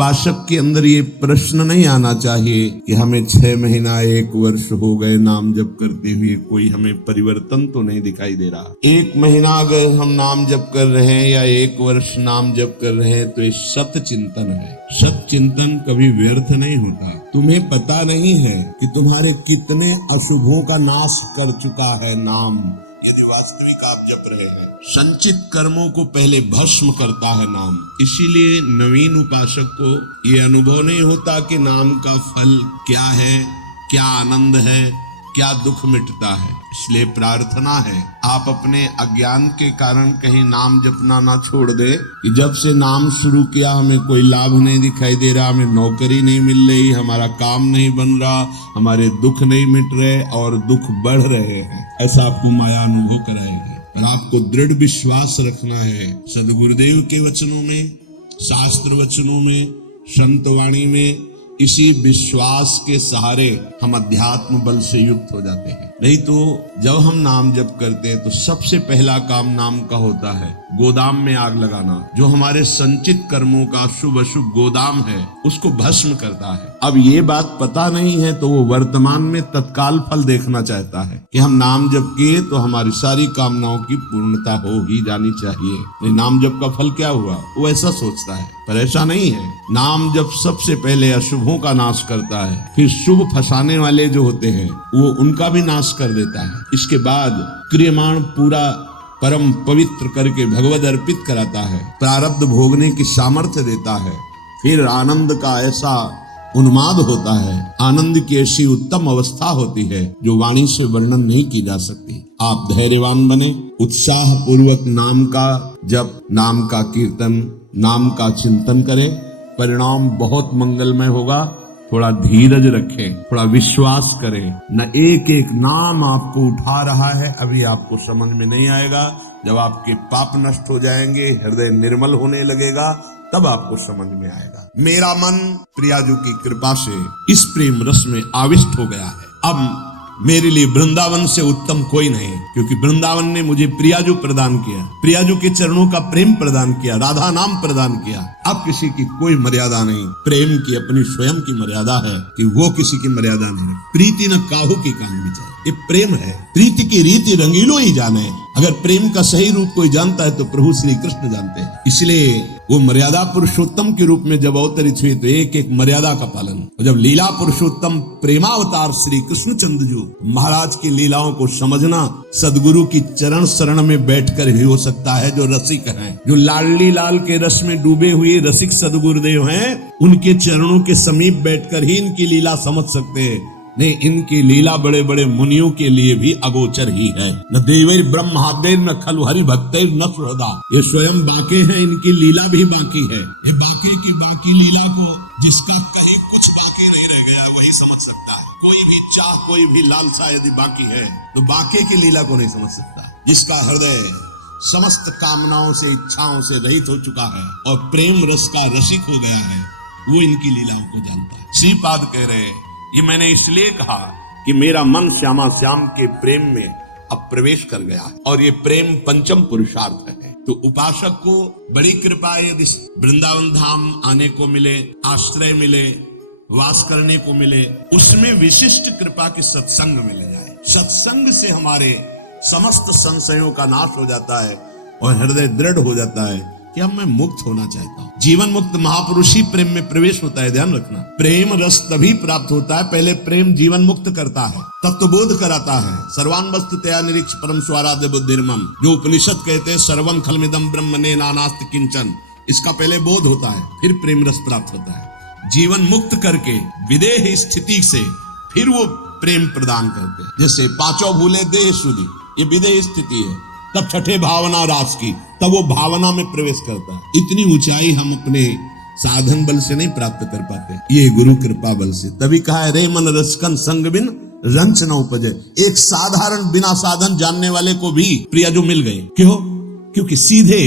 उपासक के अंदर ये प्रश्न नहीं आना चाहिए कि हमें 6 महीना 1 वर्ष हो गए नाम जप करते हुए, कोई हमें परिवर्तन तो नहीं दिखाई दे रहा। 1 महीना अगर हम नाम जप कर रहे हैं या 1 वर्ष नाम जप कर रहे हैं तो ये सत चिंतन है। सत चिंतन कभी व्यर्थ नहीं होता। तुम्हें पता नहीं है कि तुम्हारे कितने अशुभों का नाश कर चुका है नाम, यदि वास्तविक आप जप रहे हैं। संचित कर्मों को पहले भस्म करता है नाम। इसीलिए नवीन उपासक को ये अनुभव नहीं होता कि नाम का फल क्या है, क्या आनंद है, क्या दुख मिटता है। इसलिए प्रार्थना है आप अपने अज्ञान के कारण कहीं नाम जपना ना छोड़ दे कि जब से नाम शुरू किया हमें कोई लाभ नहीं दिखाई दे रहा, हमें नौकरी नहीं मिल रही, हमारा काम नहीं बन रहा, हमारे दुख नहीं मिट रहे और दुख बढ़ रहे हैं। ऐसा आपको माया अनुभव कराएगी। और आपको दृढ़ विश्वास रखना है सदगुरुदेव के वचनों में, शास्त्र वचनों में, संत वाणी में। इसी विश्वास के सहारे हम अध्यात्म बल से युक्त हो जाते हैं। नहीं तो जब हम नाम जप करते हैं तो सबसे पहला काम नाम का होता है गोदाम में आग लगाना। जो हमारे संचित कर्मों का शुभ अशुभ गोदाम है उसको भस्म करता है। अब ये बात पता नहीं है तो वो वर्तमान में तत्काल फल देखना चाहता है कि हम नाम जप किए तो हमारी सारी कामनाओं की पूर्णता हो ही जानी चाहिए। नाम जप का फल क्या हुआ, वो ऐसा सोचता है, पर ऐसा नहीं है। नाम जप सबसे पहले अशुभों का नाश करता है, फिर शुभ फंसाने वाले जो होते हैं वो उनका भी नाश कर देता है। इसके बाद क्रियमाण पूरा परम पवित्र करके भगवद अर्पित कराता है, प्रारब्ध भोगने की सामर्थ्य देता है। फिर आनंद का ऐसा उन्माद होता है, आनंद की ऐसी उत्तम अवस्था होती है जो वाणी से वर्णन नहीं की जा सकती। आप धैर्यवान बने, उत्साह पूर्वक नाम का जप, नाम का कीर्तन, नाम का चिंतन करें, परिणाम बहुत मंगलमय होगा। थोड़ा धीरज रखें, थोड़ा विश्वास करें। न एक एक नाम आपको उठा रहा है, अभी आपको समझ में नहीं आएगा। जब आपके पाप नष्ट हो जाएंगे, हृदय निर्मल होने लगेगा, तब आपको समझ में आएगा। मेरा मन प्रियाजू की कृपा से इस प्रेम रस में आविष्ट हो गया है। अब मेरे लिए वृंदावन से उत्तम कोई नहीं, क्योंकि वृंदावन ने मुझे प्रियाजू प्रदान किया, प्रियाजू के चरणों का प्रेम प्रदान किया, राधा नाम प्रदान किया। अब किसी की कोई मर्यादा नहीं। प्रेम की अपनी स्वयं की मर्यादा है कि वो किसी की मर्यादा नहीं। प्रीति न काहू की कान में जाए, ये प्रेम है। प्रीति की रीति रंगीलो ही जाने। अगर प्रेम का सही रूप कोई जानता है तो प्रभु श्री कृष्ण जानते हैं। इसलिए वो मर्यादा पुरुषोत्तम के रूप में जब अवतरित हुए तो एक एक मर्यादा का पालन। और जब लीला पुरुषोत्तम प्रेमावतार श्री कृष्णचंद्र जो महाराज की लीलाओं को समझना सदगुरु की चरण शरण में बैठकर ही हो सकता है। जो रसिक हैं, जो लाडली लाल के रस में डूबे हुए रसिक सदगुरुदेव हैं, उनके चरणों के समीप बैठकर ही इनकी लीला समझ सकते हैं। नहीं, इनकी लीला बड़े बड़े मुनियों के लिए भी अगोचर ही है। न देवैर ब्रह्मादेर न खलु हरि भक्तैर न सुहृदा। ये स्वयं बाके हैं, इनकी लीला भी बाकी है। ये बाके की बाकी लीला को जिसका कहीं कुछ बाकी नहीं रह गया वही समझ सकता है। कोई भी चाह, कोई भी लालसा यदि बाकी है तो बाके की लीला को नहीं समझ सकता। जिसका हृदय समस्त कामनाओं से, इच्छाओं से रहित हो चुका है और प्रेम रस का रसिक हो गया है, वो इनकी लीलाओं को जानता है। श्रीपाद कह रहे हैं, ये मैंने इसलिए कहा कि मेरा मन श्यामा श्याम के प्रेम में अब प्रवेश कर गया है और ये प्रेम पंचम पुरुषार्थ है। तो उपासक को बड़ी कृपा यदि वृंदावन धाम आने को मिले, आश्रय मिले, वास करने को मिले, उसमें विशिष्ट कृपा की सत्संग मिल जाए। सत्संग से हमारे समस्त संशयों का नाश हो जाता है और हृदय दृढ़ हो जाता है कि अब मैं मुक्त होना चाहता हूँ। जीवन मुक्त महापुरुष ही प्रेम में प्रवेश होता है। ध्यान रखना, प्रेम रस तभी प्राप्त होता है, पहले प्रेम जीवन मुक्त करता है, तत्वबोध कराता है। सर्वान वस्तु तया निरीक्ष परम स्वाराध्य बुद्धिर्मम, जो उपनिषद कहते हैं सर्वम खलमिदम ब्रह्मणे नानास्ति किंचन, इसका पहले बोध होता है, फिर प्रेम रस प्राप्त होता है। जीवन मुक्त करके विदेह स्थिति से फिर वो प्रेम प्रदान करते हैं। जैसे पांचों भूले देह शुद्धि, ये विदेह स्थिति है। तब छठे भावना रास की, तब वो भावना में प्रवेश करता है। इतनी ऊंचाई हम अपने साधन बल से नहीं प्राप्त कर पाते, ये गुरु कृपा बल से। तभी कहा है, रे मन रसकन संग बिन रंच न उपजे। एक साधारण बिना साधन जानने वाले को भी प्रियाजू मिल गए। क्यों? क्योंकि सीधे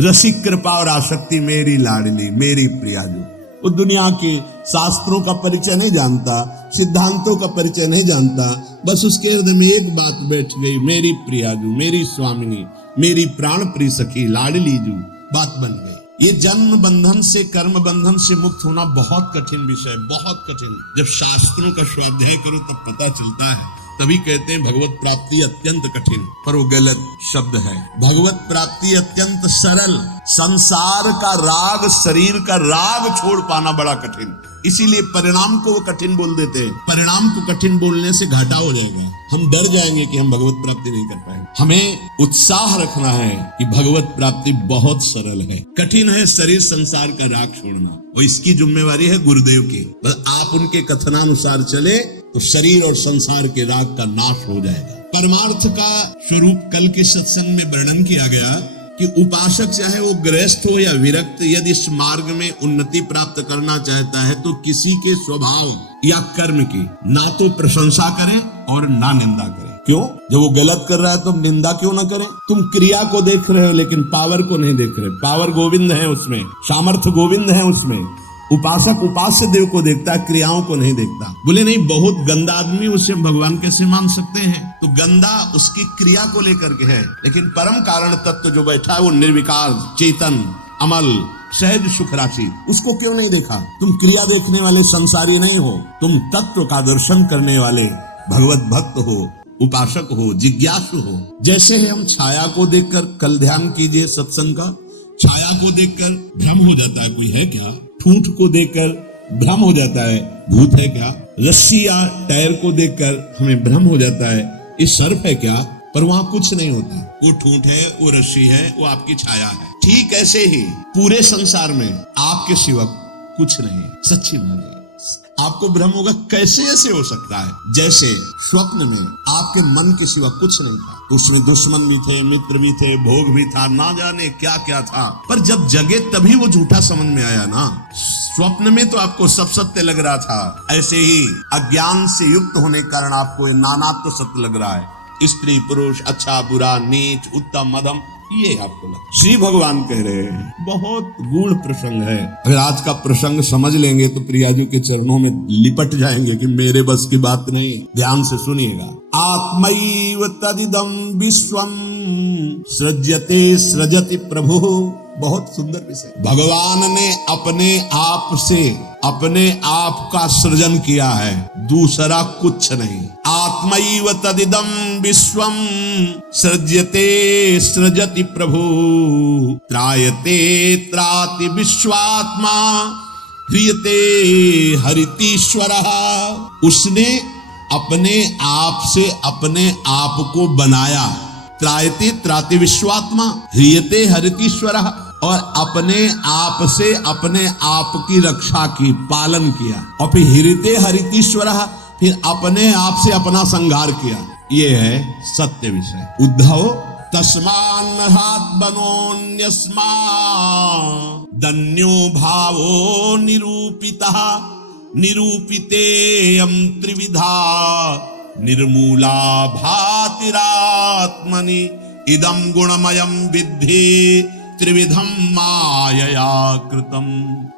रसिक कृपा और आसक्ति मेरी लाडली, मेरी प्रियाजू। वो दुनिया के शास्त्रों का परिचय नहीं जानता, सिद्धांतों का परिचय नहीं जानता, बस उसके हृदय में एक बात बैठ गई, मेरी प्रियाजू, मेरी स्वामिनी, मेरी प्राण प्रिय सखी लाडली जू, बात बन गई। ये जन्म बंधन से, कर्म बंधन से मुक्त होना बहुत कठिन विषय, बहुत कठिन। जब शास्त्रों का स्वाध्याय करो तब पता चलता है। तभी कहते हैं भगवत प्राप्ति अत्यंत कठिन, पर वो गलत शब्द है। भगवत प्राप्ति अत्यंत सरल। संसार का राग, शरीर का राग छोड़ पाना बड़ा कठिन। इसीलिए परिणाम को वो कठिन बोल देते हैं। परिणाम को कठिन बोलने से घाटा हो जाएगा, हम डर जाएंगे कि हम भगवत प्राप्ति नहीं कर पाएंगे। हमें उत्साह रखना है कि भगवत प्राप्ति बहुत सरल है। कठिन है शरीर संसार का राग छोड़ना, और इसकी जिम्मेवारी है गुरुदेव की। बस आप उनके कथनानुसार चले तो शरीर और संसार के राग का नाश हो जाएगा। परमार्थ का स्वरूप कल के सत्संग में वर्णन किया गया कि उपासक चाहे वो गृहस्थ हो या विरक्त, यदि इस मार्ग में उन्नति प्राप्त करना चाहता है तो किसी के स्वभाव या कर्म की ना तो प्रशंसा करे और ना निंदा करे। क्यों? जब वो गलत कर रहा है तो निंदा क्यों ना करें? तुम क्रिया को देख रहे हो लेकिन पावर को नहीं देख रहे। पावर गोविंद है उसमें, सामर्थ्य गोविंद है उसमें। उपासक उपास्य देव को देखता है, क्रियाओं को नहीं देखता। बोले नहीं, बहुत गंदा आदमी, उसे हम भगवान कैसे मान सकते हैं? तो गंदा उसकी क्रिया को लेकर के है, लेकिन परम कारण तत्व जो बैठा है वो निर्विकार, चेतन, अमल, सहज सुख राशि, उसको क्यों नहीं देखा? तुम क्रिया देखने वाले संसारी नहीं हो, तुम तत्व का दर्शन करने वाले भगवत भक्त हो, उपासक हो, जिज्ञासु हो। जैसे है हम छाया को देखकर, कल ध्यान कीजिए सत्संग का, छाया को देखकर भ्रम हो जाता है कोई है क्या? ठूठ को देखकर भ्रम हो जाता है भूत है क्या? रस्सी या टायर को देखकर हमें भ्रम हो जाता है ये सर्प है क्या? पर वहां कुछ नहीं होता। वो ठूठ है, वो रस्सी है, वो आपकी छाया है। ठीक ऐसे ही पूरे संसार में आपके सिवा कुछ नहीं है। सच्ची माने आपको भ्रम होगा, कैसे ऐसे हो सकता है? जैसे स्वप्न में आपके मन के सिवा कुछ नहीं था, तो उसमें दुश्मन भी थे, मित्र भी थे, भोग भी था, ना जाने क्या क्या था। पर जब जगे तभी वो झूठा समझ में आया ना। स्वप्न में तो आपको सब सत्य लग रहा था, ऐसे ही अज्ञान से युक्त होने के कारण आपको नानात्व सत्य लग रहा है। स्त्री पुरुष, अच्छा बुरा, नीच उत्तम मध्यम, ये आपको लगता। श्री भगवान कह रहे हैं बहुत गूढ़ प्रसंग है। अगर आज का प्रसंग समझ लेंगे तो प्रियाजू के चरणों में लिपट जाएंगे कि मेरे बस की बात नहीं। ध्यान से सुनिएगा। आत्मैव तदिदं विश्वम सृज्यते सृजति प्रभु। बहुत सुंदर विषय। भगवान ने अपने आप से अपने आप का सृजन किया है, दूसरा कुछ नहीं। आत्मैव तदिदं विश्वम सृज्यते सृजति प्रभु। त्रायते त्राति विश्वात्मा ह्रियते हरितीश्वरः। उसने अपने आप से अपने आप को बनाया। त्रायते त्राति विश्वात्मा ह्रियते हरितीश्वरः, और अपने आप से अपने आप की रक्षा की, पालन किया। और फिर ह्रियते हरितीश्वरः, फिर अपने आप से अपना संहार किया। ये है सत्य विषय। उद्धव तस्मान्नहात् बनोन्यस्मा दन्यो भावो निरूपितः। निरूपितेयं त्रिविधा निर्मूला भातिरात्मनि। इदं गुणमयं विद्धि त्रिविधम मायया कृतम।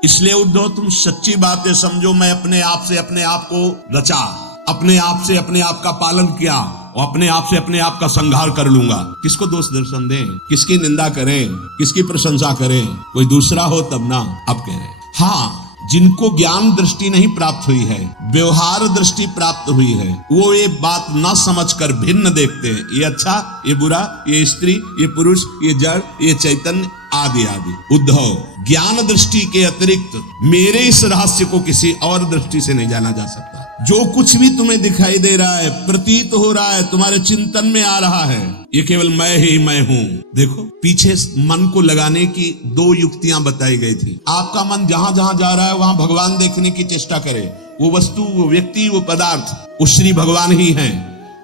इसलिए उद्धव तुम सच्ची बातें समझो। मैं अपने आप से अपने आप को रचा, अपने आप से अपने आप का पालन किया, और अपने आप से अपने आप का संहार कर लूंगा। किसको दोष दर्शन दें, किसकी निंदा करें, किसकी प्रशंसा करें? कोई दूसरा हो तब ना। अब कह रहे हाँ, जिनको ज्ञान दृष्टि नहीं प्राप्त हुई है, व्यवहार दृष्टि प्राप्त हुई है, वो ये बात न समझकर भिन्न देखते हैं। ये अच्छा, ये बुरा, ये स्त्री, ये पुरुष, ये जड़, ये चैतन्य, आदि आदि। उद्धव ज्ञान दृष्टि के अतिरिक्त मेरे इस रहस्य को किसी और दृष्टि से नहीं जाना जा सकता। जो कुछ भी तुम्हें दिखाई दे रहा है, प्रतीत हो रहा है, तुम्हारे चिंतन में आ रहा है, ये केवल मैं ही मैं हूं। देखो पीछे मन को लगाने की दो युक्तियां बताई गई थी। आपका मन जहां जहां जा रहा है वहां भगवान देखने की चेष्टा करे। वो वस्तु, वो व्यक्ति, वो पदार्थ, वो श्री भगवान ही है।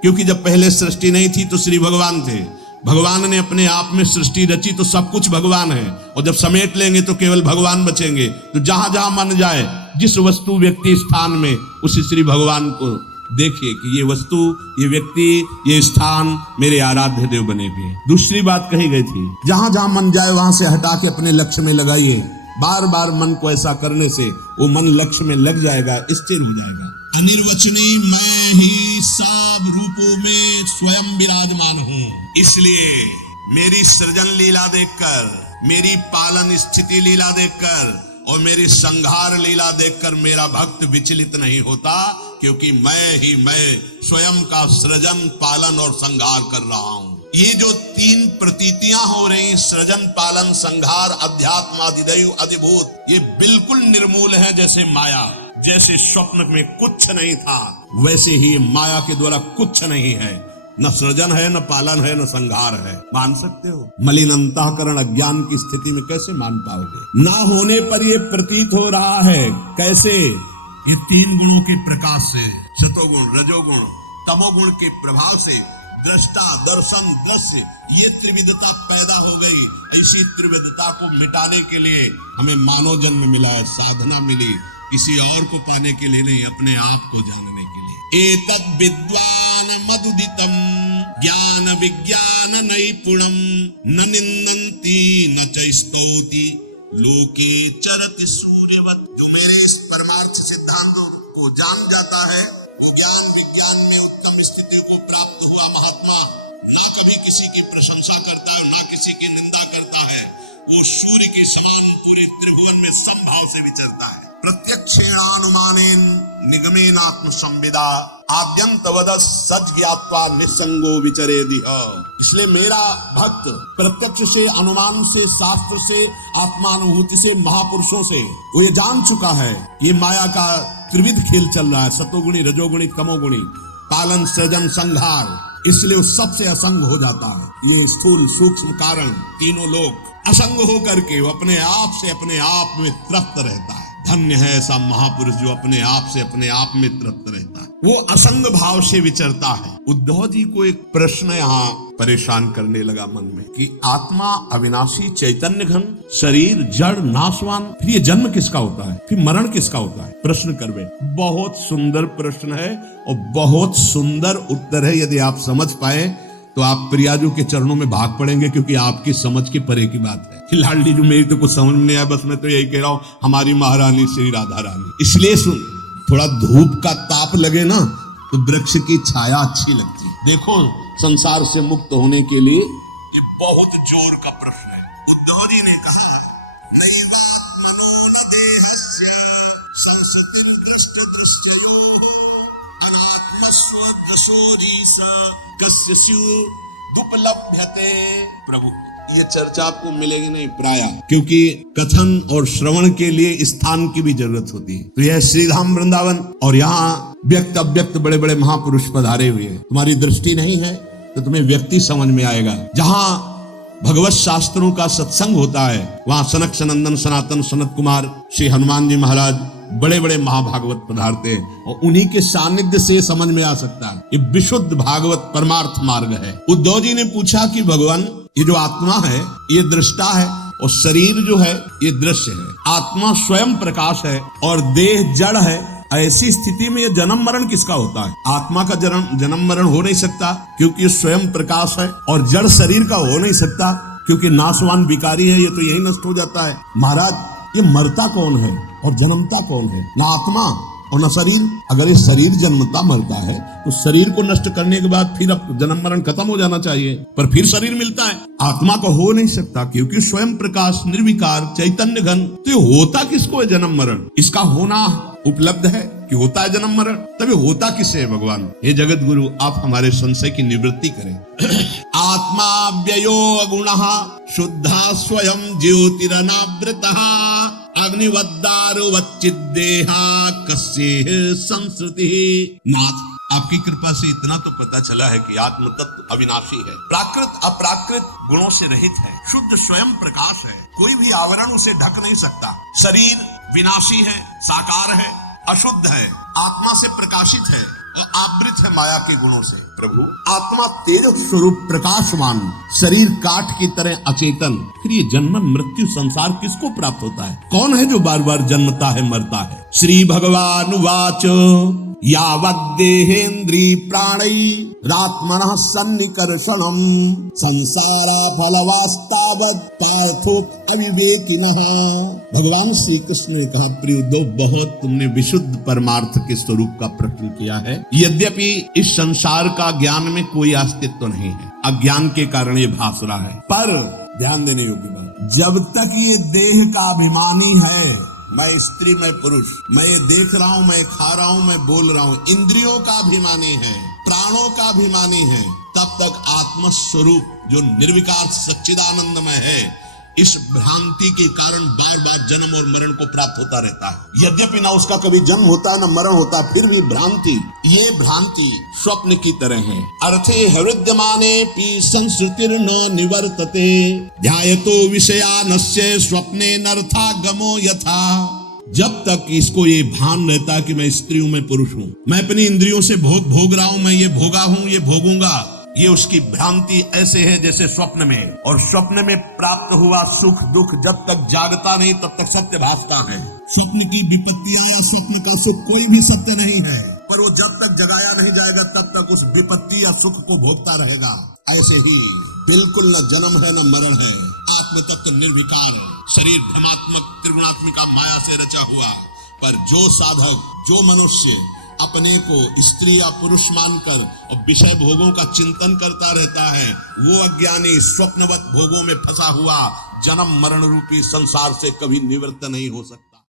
क्योंकि जब पहले सृष्टि नहीं थी तो श्री भगवान थे। भगवान ने अपने आप में सृष्टि रची तो सब कुछ भगवान है, और जब समेट लेंगे तो केवल भगवान बचेंगे। तो जहां जहां मन जाए, जिस वस्तु व्यक्ति स्थान में, उसी श्री भगवान को देखिए कि ये वस्तु, ये व्यक्ति, ये स्थान मेरे आराध्य देव बने हुए हैं। दूसरी बात कही गई थी, जहां जहां मन जाए वहां से हटा के अपने लक्ष्य में लगाइए। बार बार मन को ऐसा करने से वो मन लक्ष्य में लग जाएगा, स्थिर हो जाएगा। अनिर्वचनीय मैं ही सब रूपों में स्वयं विराजमान हूँ, इसलिए मेरी सृजन लीला देखकर, मेरी पालन स्थिति लीला देखकर और मेरी संहार लीला देखकर मेरा भक्त विचलित नहीं होता, क्योंकि मैं ही मैं स्वयं का सृजन, पालन और संहार कर रहा हूं। ये जो तीन प्रतीतियां हो रही, सृजन, पालन, संहार, अध्यात्म, अधिदैव, अधिभूत, ये बिल्कुल निर्मूल है। जैसे माया, जैसे स्वप्न में कुछ नहीं था, वैसे ही माया के द्वारा कुछ नहीं है। न सृजन है, न पालन है, न संहार है। मान सकते हो? मलिन अंतःकरण अज्ञान की स्थिति में कैसे मान पाओगे? ना होने पर ये प्रतीत हो रहा है। कैसे? ये तीन गुणों के प्रकाश से, सतोगुण, रजोगुण, तमोगुण के प्रभाव से दृष्टा, दर्शन, दृश्य, ये त्रिविधता पैदा हो गई। ऐसी त्रिविधता को मिटाने के लिए हमें मानव जन्म मिला है, साधना मिली, किसी और को पाने के लिए नहीं, अपने आप को जानने के लिए। एतद् विद्वान मदुदितम ज्ञान विज्ञान नैपुणम न निन्दन्ति न च स्तौति लोके चरति सूर्यवत्। जो मेरे इस परमार्थ सिद्धांतों को जान जाता है, वो ज्ञान विज्ञान में उत्तम स्थिति को प्राप्त हुआ महात्मा ना कभी किसी की प्रशंसा करता है, ना किसी की निंदा करता है। वो सूर्य के समान पूरे त्रिभुवन में समभाव से विचरता है। प्रत्यक्षेणानुमानेन निगमेन आत्म संविदा आद्यंतवद सच ज्ञात्वा निसंगो विचरेदिह। इसलिए मेरा भक्त प्रत्यक्ष से, अनुमान से, शास्त्र से, आत्मानुभूति से, महापुरुषों से वो ये जान चुका है ये माया का त्रिविध खेल चल रहा है, सतोगुणी, रजोगुणी, तमोगुणी, पालन, सृजन, संहार। इसलिए वो सबसे असंग हो जाता है। ये स्थूल सूक्ष्म कारण तीनों लोग असंग होकर के वो अपने आप से अपने आप में तृप्त रहता है। धन्य है ऐसा महापुरुष जो अपने आप से अपने आप में तृप्त रहता है, वो असंग भाव से विचरता है। उद्धव जी को एक प्रश्न यहाँ परेशान करने लगा मन में कि आत्मा अविनाशी, चैतन्य घन, शरीर जड़, नाशवान, फिर ये जन्म किसका होता है, फिर मरण किसका होता है? प्रश्न कर बैठे। बहुत सुंदर प्रश्न है और बहुत सुंदर उत्तर है। यदि आप समझ पाए तो आप प्रियाजू के चरणों में भाग पड़ेंगे, क्योंकि आपकी समझ के परे की बात है। लाडली जो मेरी तो कुछ समझ में नहीं आया, बस मैं तो यही कह रहा हूँ, हमारी महारानी श्री राधा रानी। इसलिए सुन, थोड़ा धूप का ताप लगे ना तो वृक्ष की छाया अच्छी लगती है। देखो, संसार से मुक्त होने के लिए ये बहुत जोर का प्रश्न है। उद्धव जी ने कहा, नैवात्मनो न देहस्य संसतिर्दृष्ट दृश्ययोः अनात्मस्वदशोरीस कस्य स्युदुपलभ्यते। प्रभु, ये चर्चा आपको मिलेगी नहीं प्राय, क्योंकि कथन और श्रवण के लिए स्थान की भी जरूरत होती है। तो यह श्रीधाम वृंदावन और यहाँ व्यक्त अव्यक्त बड़े बड़े महापुरुष पधारे हुए हैं। तुम्हारी दृष्टि नहीं है तो तुम्हें व्यक्ति समझ में आएगा। जहाँ भगवत शास्त्रों का सत्संग होता है, वहाँ सनक सनंदन सनातन सनत कुमार श्री हनुमान जी महाराज बड़े बड़े महाभागवत पधारते हैं, और उन्हीं के सानिध्य से समझ में आ सकता है। ये विशुद्ध भागवत परमार्थ मार्ग है। उद्धव जी ने पूछा कि भगवान, ये जो आत्मा है ये दृष्टा है और शरीर जो है ये दृश्य है। आत्मा स्वयं प्रकाश है और देह जड़ है। ऐसी स्थिति में ये जन्म मरण किसका होता है? आत्मा का जन्म मरण हो नहीं सकता, क्योंकि स्वयं प्रकाश है, और जड़ शरीर का हो नहीं सकता, क्योंकि नाशवान विकारी है, ये तो यही नष्ट हो जाता है। महाराज, ये मरता कौन है और जन्मता कौन है? ना आत्मा और न शरीर। अगर ये शरीर जन्मता मरता है तो शरीर को नष्ट करने के बाद फिर अब जन्म मरण खत्म हो जाना चाहिए, पर फिर शरीर मिलता है। आत्मा को हो नहीं सकता, क्योंकि स्वयं प्रकाश, निर्विकार, चैतन्य घन। तो ये होता किसको है जन्म मरण? इसका होना उपलब्ध है कि होता है जन्म मरण, तभी होता किसे है भगवान? हे जगत गुरु, आप हमारे संशय की निवृत्ति करें। आत्मा व्ययो अगुणः शुद्धा स्वयं ज्योतिरनावृतः अग्निवद्दारुवच्चिद्देहा कस्येह संसृति। नाथ, आपकी कृपा से इतना तो पता चला है कि आत्म तत्व अविनाशी है, प्राकृत अप्राकृत गुणों से रहित है, शुद्ध स्वयं प्रकाश है, कोई भी आवरण उसे ढक नहीं सकता। शरीर विनाशी है, साकार है, अशुद्ध है, आत्मा से प्रकाशित है और आवृत है माया के गुणों से। प्रभु, आत्मा तेज स्वरूप प्रकाशमान, शरीर काठ की तरह अचेतन। फिर ये जन्म मृत्यु संसार किसको प्राप्त होता है? कौन है जो बार बार जन्मता है, मरता है? श्री भगवान वाच यावद्देहेन्द्री प्राणै रात्मनः सन्निकर्षणम् संसारा फलवास्तावत् पार्थोप अविवेकिनः। भगवान श्री कृष्ण ने कहा, प्रिय उद्धव, बहुत तुमने विशुद्ध परमार्थ के स्वरूप का प्रश्न किया है। यद्यपि इस संसार का ज्ञान में कोई अस्तित्व नहीं है, अज्ञान के कारण ये भास रहा है, पर ध्यान देने योग्य बात, जब तक ये देह का अभिमानी है, मैं स्त्री मैं पुरुष, मैं ये देख रहा हूं, मैं खा रहा हूं, मैं बोल रहा हूं, इंद्रियों का अभिमानी है, प्राणों का अभिमानी है, तब तक आत्म स्वरूप जो निर्विकार सच्चिदानंदमय है, इस भ्रांति के कारण बार बार जन्म और मरण को प्राप्त होता रहता है। यद्यपि ना उसका कभी जन्म होता है ना मरण होता है, फिर भी भ्रांति, ये भ्रांति स्वप्न की तरह है। अर्थे हृदयमाने पी संस्कृतिर न निवर्तते ध्यायतो विषयानस्य स्वप्ने नर्था गमो यथा। जब तक इसको ये भान रहता कि मैं स्त्री हूं, मैं पुरुष हूं, मैं अपनी इंद्रियों से भोग रहा हूं, मैं ये भोगा हूं, ये भोगूंगा, ये उसकी भ्रांति ऐसे है जैसे स्वप्न में, और स्वप्न में प्राप्त हुआ सुख दुख जब तक जागता नहीं तब तक सत्य भासता है। स्वप्न की विपत्तियां या स्वप्न का सुख कोई भी सत्य नहीं है, पर वो जब तक जगाया नहीं जाएगा तब तक उस विपत्ति या सुख को भोगता रहेगा। ऐसे ही बिल्कुल न जन्म है न मरण है, आत्म तत्व निर्विकार है, शरीर भ्रमात्मक त्रिगुणात्मिका माया से रचा हुआ। पर जो साधक, जो मनुष्य अपने को स्त्री या पुरुष मानकर और विषय भोगों का चिंतन करता रहता है, वो अज्ञानी स्वप्नवत भोगों में फंसा हुआ जन्म मरण रूपी संसार से कभी निवृत्त नहीं हो सकता।